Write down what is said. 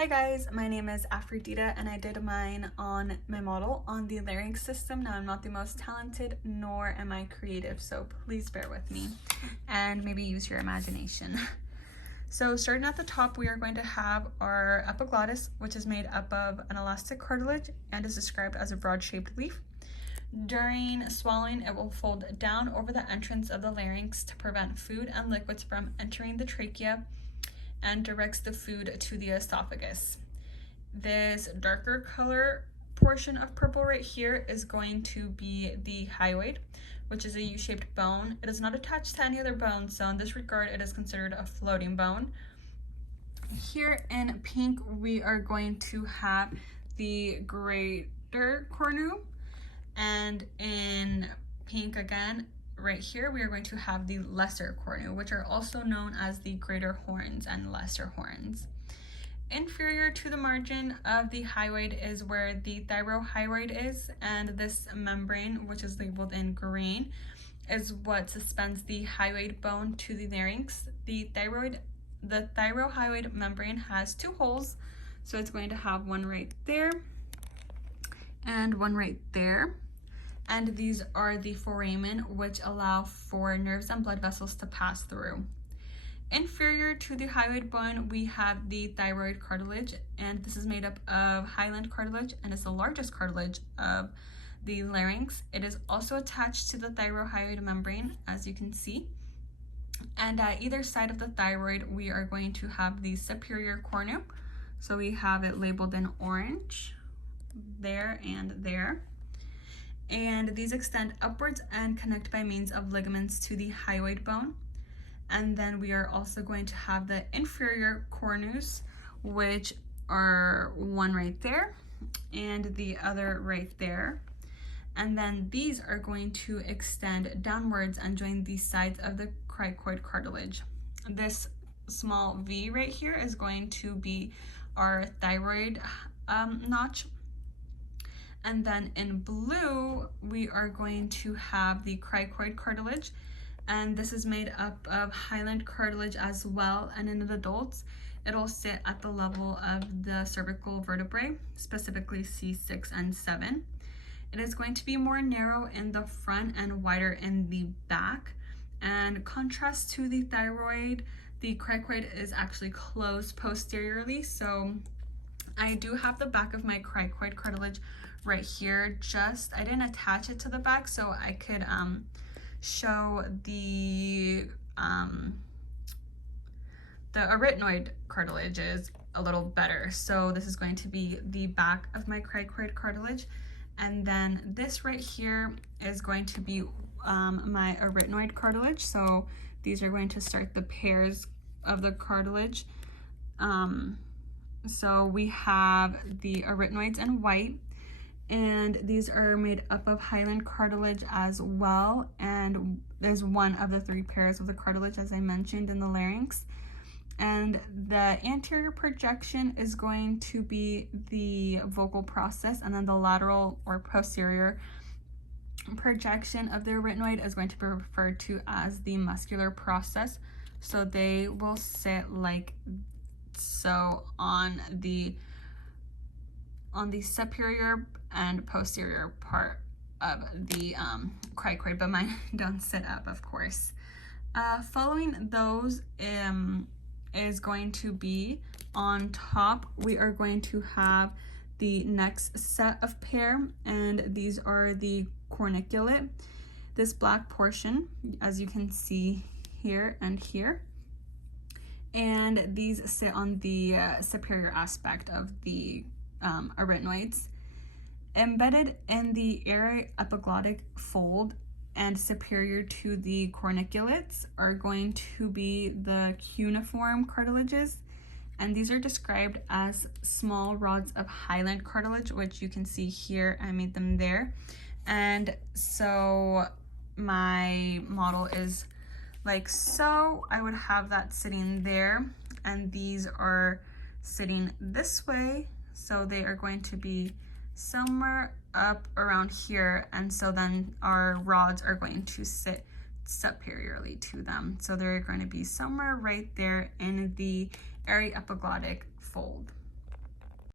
Hi guys, my name is Aphrodita and I did mine on my model on the Larynx system. Now I'm not the most talented nor am I creative, so please bear with me and maybe use your imagination. So starting at the top, we are going to have our epiglottis, which is made up of an elastic cartilage and is described as a broad-shaped leaf. During swallowing, it will fold down over the entrance of the larynx to prevent food and liquids from entering the trachea and directs the food to the esophagus. This darker color portion of purple right here is going to be the hyoid, which is a U-shaped bone. It is not attached to any other bone, so in this regard, it is considered a floating bone. Here in pink, we are going to have the greater cornu, and in pink again, right here, we are going to have the lesser cornu, which are also known as the greater horns and lesser horns. Inferior to the margin of the hyoid is where the thyrohyoid is, and this membrane, which is labeled in green, is what suspends the hyoid bone to the larynx. The thyrohyoid membrane has two holes, so it's going to have one right there and one right there. And these are the foramen, which allow for nerves and blood vessels to pass through. Inferior to the hyoid bone, we have the thyroid cartilage, and this is made up of hyaline cartilage and is the largest cartilage of the larynx. It is also attached to the thyrohyoid membrane, as you can see. And at either side of the thyroid, we are going to have the superior cornu. So we have it labeled in orange, there and there. And these extend upwards and connect by means of ligaments to the hyoid bone. And then we are also going to have the inferior cornus, which are one right there and the other right there. And then these are going to extend downwards and join the sides of the cricoid cartilage. This small V right here is going to be our thyroid notch. And then in blue, we are going to have the cricoid cartilage, and this is made up of hyaline cartilage as well. And in adults, it'll sit at the level of the cervical vertebrae, specifically C6 and 7. It is going to be more narrow in the front and wider in the back. And contrast to the thyroid, the cricoid is actually closed posteriorly. So I do have the back of my cricoid cartilage right here. I didn't attach it to the back so I could show the arytenoid cartilages a little better. So this is going to be the back of my cricoid cartilage, and then this right here is going to be my arytenoid cartilage. So these are going to start the pairs of the cartilage. So we have the arytenoids in white, and these are made up of hyaline cartilage as well, and there's one of the three pairs of the cartilage, as I mentioned, in the larynx. And the anterior projection is going to be the vocal process, and then the lateral or posterior projection of the arytenoid is going to be referred to as the muscular process. So they will sit like so on the superior and posterior part of the cricoid, but mine don't sit up, of course. Following those is going to be on top, we are going to have the next set of pair, and these are the corniculate. This black portion, as you can see here and here, and these sit on the superior aspect of the arytenoids. Embedded in the epiglottic fold and superior to the corniculates are going to be the cuneiform cartilages, and these are described as small rods of hyaline cartilage, which you can see here. I made them there, and so my model is like so. I would have that sitting there, and these are sitting this way, so they are going to be somewhere up around here, and so then our rods are going to sit superiorly to them. So they're going to be somewhere right there in the epiglottic fold.